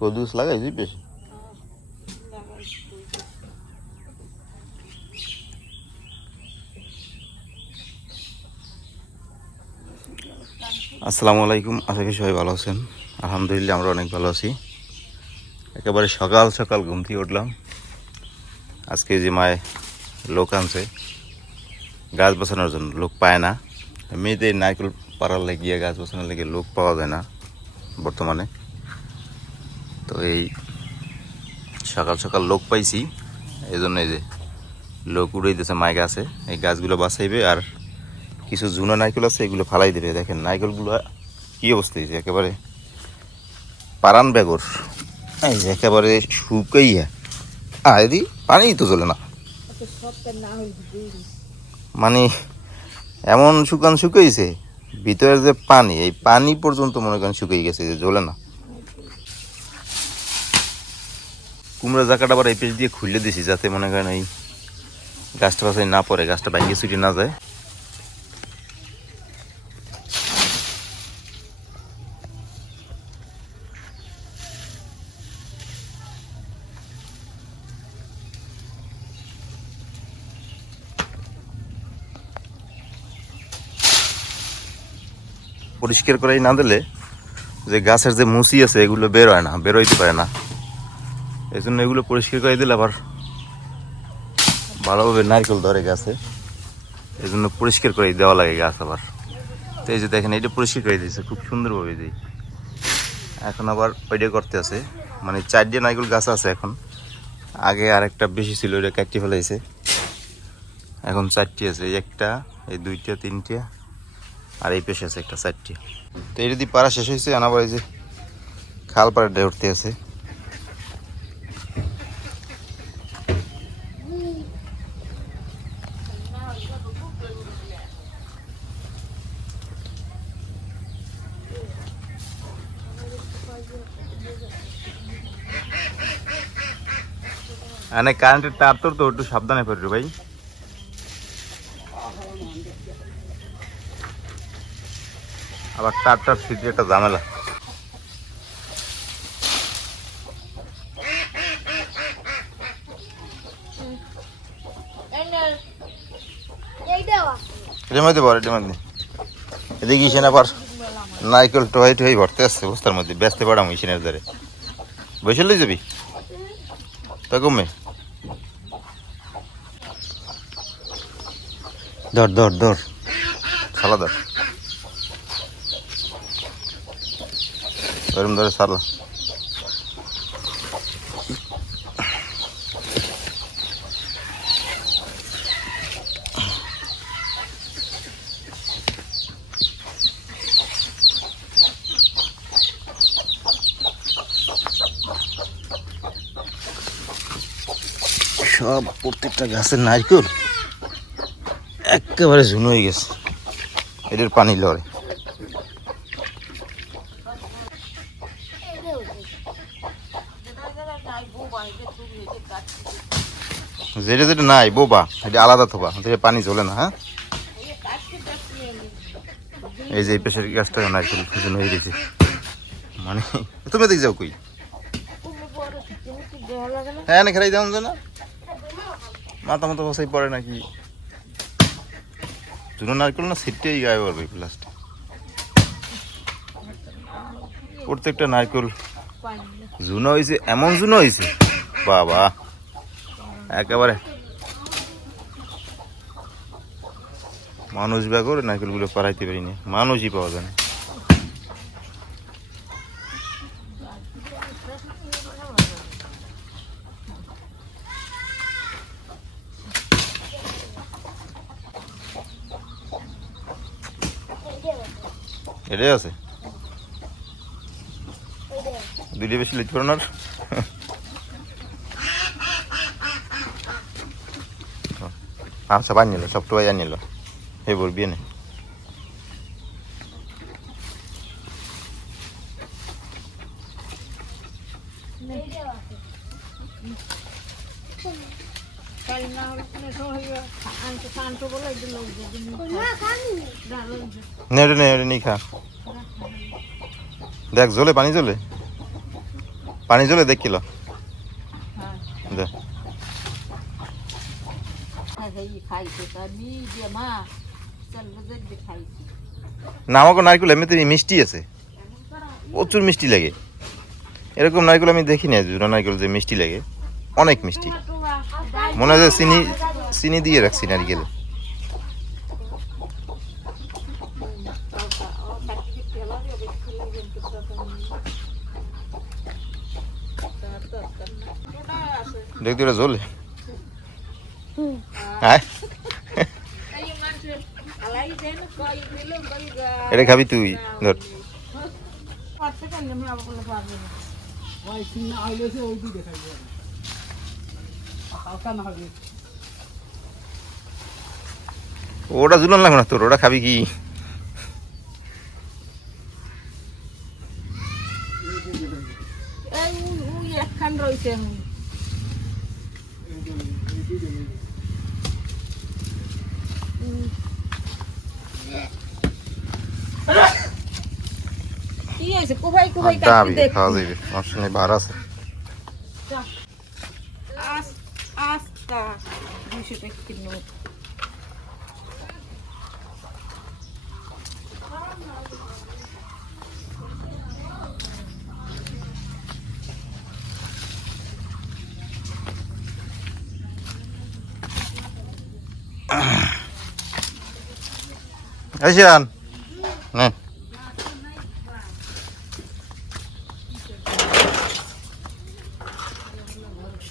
কদুস লাগাইছি বেশি। আসসালামু আলাইকুম, আশা করি সবাই ভালো আছেন। আলহামদুলিল্লাহ আমরা অনেক ভালো আছি। একেবারে সকাল সকাল ঘুম থেকে উঠলাম। আজকে যে মায় লোক আনছে গাছ বসানোর জন্য, লোক পায় না। এমনিতে নারকেল পাড়ার লেগে গাছ বসানোর লেগে লোক পাওয়া যায় না বর্তমানে। তো এই সকাল সকাল লোক পাইছি, এই জন্য এই যে লোক উড়াই দিয়েছে মায় গাছে। এই গাছগুলো বাঁচাইবে আর কিছু জুনা নারকেল আছে এগুলো ফালাই দেবে। দেখেন নারকেলগুলো কী অবস্থা হয়েছে, একেবারে পারান বেগর। এই যে একেবারে শুকাইয়া এদি পানি তো চলে না, মানে এমন শুকাইছে ভিতরের যে পানি, এই পানি পর্যন্ত মনে করেন শুকিয়ে গেছে, যে জ্বলে না। কুমড়া জায়গাটা আবার এই পেজ দিয়ে খুলে দিছি যাতে মনে করেন এই গাছটা বাসায় না পড়ে, গাছটা ভাঙিয়ে ছুটে না যায়। পরিষ্কার করাই না দিলে যে গাছের যে মুসি আছে এগুলো বের হয় না, বেরোইতে পারে না। এই জন্য এগুলো পরিষ্কার করে দিলে আবার ভালোভাবে নারকেল ধরে গাছে, এই জন্য পরিষ্কার করে দেওয়া লাগে গাছ আবার। তো এই যে দেখেন এইটা পরিষ্কার করে দিয়েছে খুব সুন্দরভাবে দিই। এখন আবার ওইটা করতে আছে, মানে 4টা নারকেল গাছ আছে এখন। আগে আর একটা বেশি ছিল, ওইটা কাটিয়ে ফেলাইছে। এখন 4টি আছে, এই একটা, এই 2টা, 3টা, আর এই পেশে আছে একটা, 4টি। তো এটা দিয়ে পাড়া শেষ হয়েছে, আবার এই যে খাল পাড়াটা উঠতে আছে। এনে কারেন্টের তার তোর তো একটু সাবধানে পড়বে ভাই। আবার তারটার সিটি একটা ঝামেলা। এটার মধ্যে বড়, এটার মধ্যে এদিকে ইসেন আবার নারকেল টোহাই টোহাই ভরতে আসছে বস্তার মধ্যে, ব্যস্ত পাড়াম ইসেনের ধারে। বসে লই যাবি তা কমে ধর ধর ধর সালা ধর, ওরম ধরে সালা। সব প্রত্যেকটা গাছের নারকেল একেবারে ঝুনো হয়ে গেছে, এটার পানি লড়ে। যেটা যেটা নাই বোবা এটা আলাদা থোবা, পানি চলে না। হ্যাঁ, এই যে পেশের গাছটা নারকেল ঝুনো হয়ে গেছে। মানে তুমি দেখে যাও কই, হ্যাঁ না খেলাই যাও না, মাথা মতো বসাই পড়ে নাকি ঝুনো নারকেল না, সিটটাই গায়ে পড়বে প্লাস্টিক। প্রত্যেকটা নারকেল ঝুনো হয়েছে, এমন ঝুনো হয়েছে বাবা, একেবারে মানুষ ব্যাগর নারকেলগুলো পাড়াইতে পারিনি, মানুষই পাওয়া যায় না। এটাই আছে, দুইটা বেশি লিখতে পারো না। আচ্ছা বান নিল, সবটা আনিল, হে বলবি না। নেই খা, দেখ জলে পানি জলে পানি জলে দেখিল না আমাকে নারকেল এমনিতে মিষ্টি আছে, প্রচুর মিষ্টি লাগে। এরকম নারকেল আমি দেখি না, জোড়া নারকেল যে মিষ্টি লাগে, অনেক মিষ্টি। মনে হয় চিনি চিনি দিয়ে রাখছি নারকেল। দেখতে ওটা জ্বলে। হ্যাঁ এটা খাবি তুই, ধর। ওটা ঝুলন লাগবে না তোর, ওটা খাবি কি? খাওয়া যাবে, সমস্যা নেই, ভার আছে। আইসান নে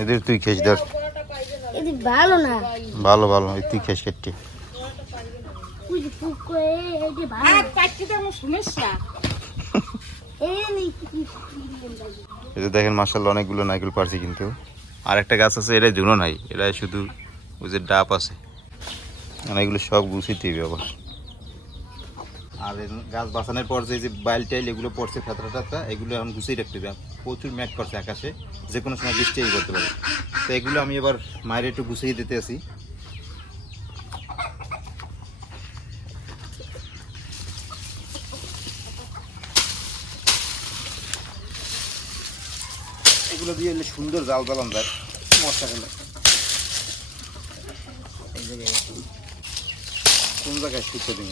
এদের তুই খেস, ধর। ভালো না, ভালো ভালো, তুই খেস কেটে। এই যে দেখেন মাশাআল্লাহ অনেকগুলো নারকেল পারছি, কিন্তু আর একটা গাছ আছে, এটা ঝুনো নাই, এটা শুধু ওই যে ডাব আছে। এগুলো সব গুছিয়ে দিবে আবার। আর গাছ বাঁচানোর পর যে বাইল টাইল এগুলো পড়ছে, ফেতরা টেতরা, এগুলো এখন গুছিয়ে রাখতে হবে। প্রচুর মেঘ করছে আকাশে, যে কোনো সময় বৃষ্টি করতে পারে। তো এগুলো আমি এবার মায়ের একটু গুছিয়ে দিতে আসি। এগুলো দিয়ে সুন্দর জাল জ্বালান যায় মশা গেলে। কোন জায়গায় শুকো দিন?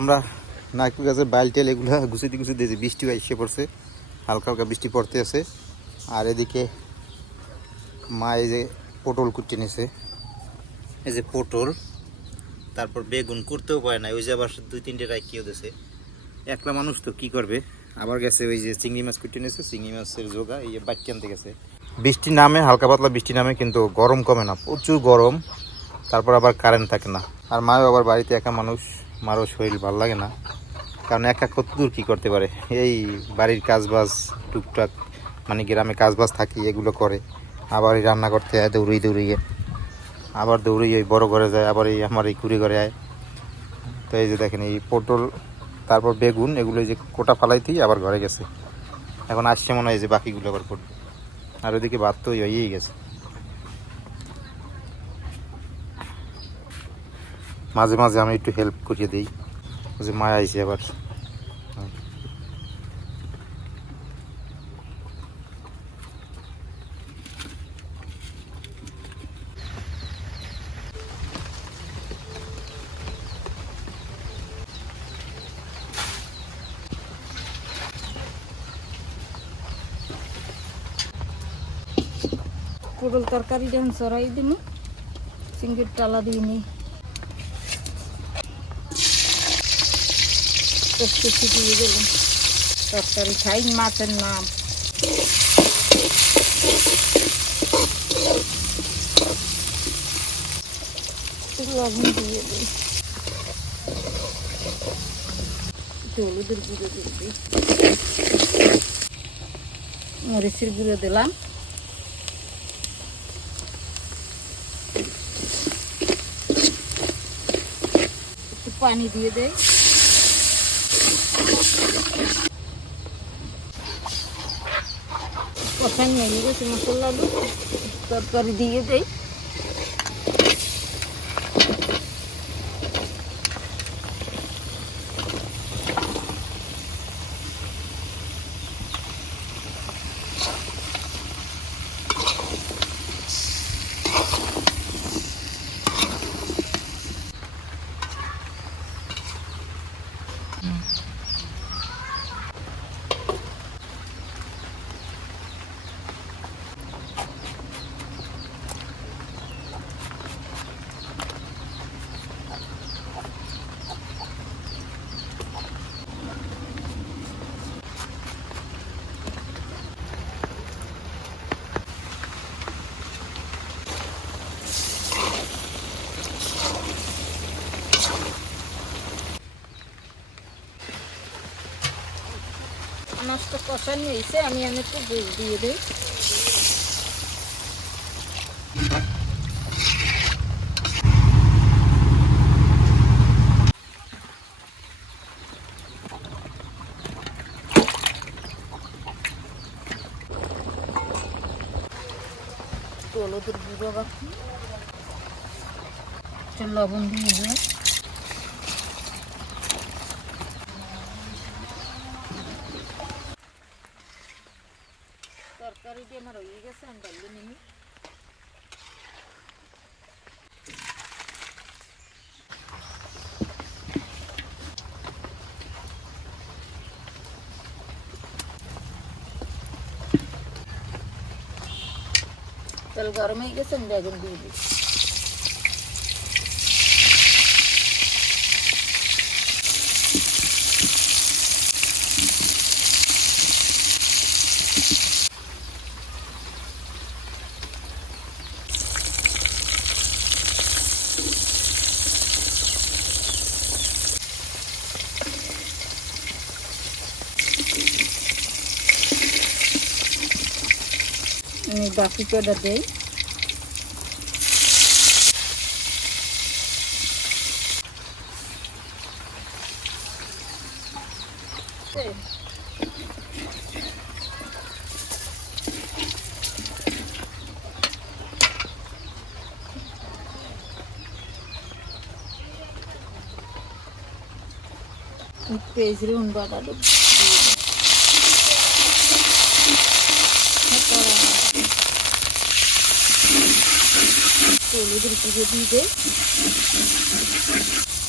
আমরা নারকেল গাছের বাইল টেল এগুলো গুছিয়ে গুছিয়ে দিয়েছি। বৃষ্টি এসে পড়ছে, হালকা হালকা বৃষ্টি পড়তে আছে। আর এদিকে মা এই যে পটল কুটে নিছে, এই যে পটল, তারপর বেগুন করতেও পারে না, ওই যে আবার 2-3টে রাখিও দিয়েছে। একলা মানুষ তো কি করবে, আবার গেছে ওই যে চিংড়ি মাছ কুটে নিয়েছে, চিংড়ি মাছের জোগা এই বাচ্চা আনতে গেছে। বৃষ্টি নামে, হালকা পাতলা বৃষ্টি নামে, কিন্তু গরম কমে না, প্রচুর গরম। তারপর আবার কারেন্ট থাকে না। আর মাও আবার বাড়িতে একা মানুষ, মারও শরীর ভালো লাগে না, কারণ একা কত দূর কী করতে পারে। এই বাড়ির কাজবাজ টুকটাক, মানে গ্রামে কাজবাজ থাকি, এগুলো করে। আবার এই রান্না করতে হয় দৌড়িয়ে, আবার দৌড়িয়ে ওই বড়ো ঘরে যায়, আবার এই আমার এই কুড়ি ঘরে আয়। তো এই যে দেখেন এই পটল, তারপর বেগুন, এগুলো যে কোটা ফালাইতেই আবার ঘরে গেছে। এখন আসছে মনে হয় যে বাকিগুলো আবার করবে। আর ওইদিকে ভাত তো হয়েই গেছে। মাঝে মাঝে আমি একটু হেল্প করিয়ে দিই, যে মা আইসে আবার, পটল তরকারি যখন সরাই দিব চিংড়ির টালা দিয়ে নিই সবকিছু দিয়ে দিলাম তরকারি খাই মাছের নাম লবণ দিয়ে দিই হলুদের গুঁড়ো দিয়ে দিই মরিচের গুঁড়ো দিলাম একটু পানি দিয়ে দেয় কষাই নিয়ে গেছে মশলা তরকারি দিয়ে দেয় মাছটা কষানো হয়েছে আমি একটু দুধ দিয়ে দিই হলুদের গুঁড়ো বাকি একটু লবণ দিয়ে দিই তরকারিটি আমার হয়ে গেছে আমি ডালিয়ে নিই তেল গরম হয়ে গেছে আমি বেগুন দিয়ে দিই আমি বাকি কটা দেই পেঁয়াজের বাটা দেব হলুদের গুঁড়ো দিয়ে দেয়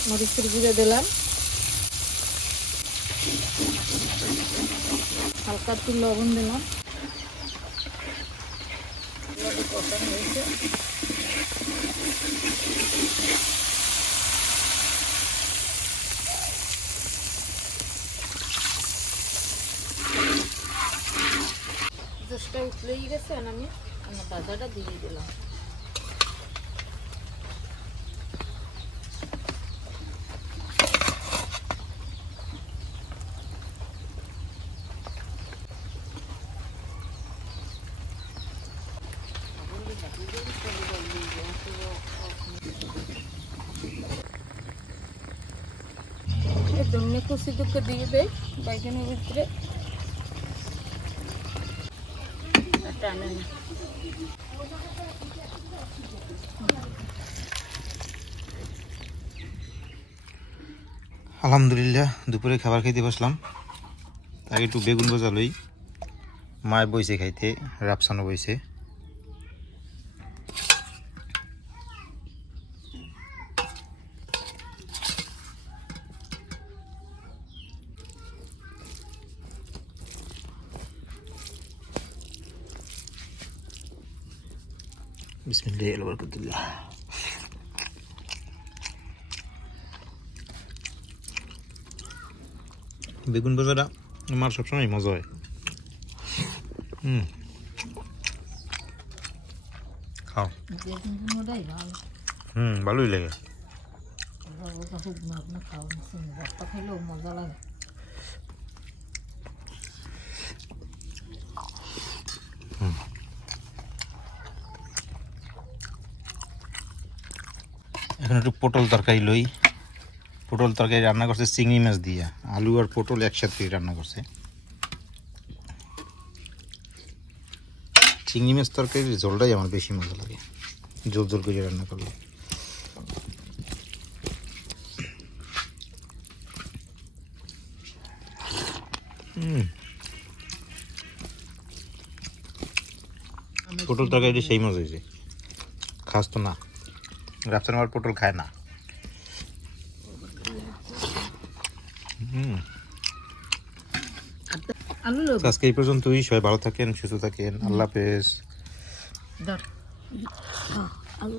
মরিচের গুঁড়ো দিলাম হালকা একটু লবণ দিলাম কষানো হয়েছে জোসটা উঠলেই গেছে আমি আমার ভাজাটা দিয়ে দিলাম ধনে কুচি দুটো দিয়ে দেয় বাইগনের ভিতরে টানে না আলহামদুলিল্লাহ দুপুরে খাবার খাইতে বসলাম আগে একটু বেগুন ভাজা লই মায় বইছে খাইতে রাপসানো বইছে বিসমিল্লাহির বারাকাতুল্লাহ। বেগুন ভাজাটা আমার সবসময় মজা হয়। খাও। ভালোই লাগে। খাইলেও মজা লাগে। এখন একটু পটল তরকারি লই। পটল তরকারি রান্না করছে চিংড়ি মাছ দিয়ে, আলু আর পটল একসাথে রান্না করছে। চিংড়ি মাছ তরকারির ঝোলটাই আমার বেশি মজা লাগে, ঝোল ঝোল করে রান্না করলে। পটল তরকারিটা সেই মজা হয়েছে, খাস তো না। রাফসান আমার পটল খায় না। আজকে এই পর্যন্তই। সবাই ভালো থাকেন, সুস্থ থাকেন। আল্লাহ হাফেজ। ধর আলু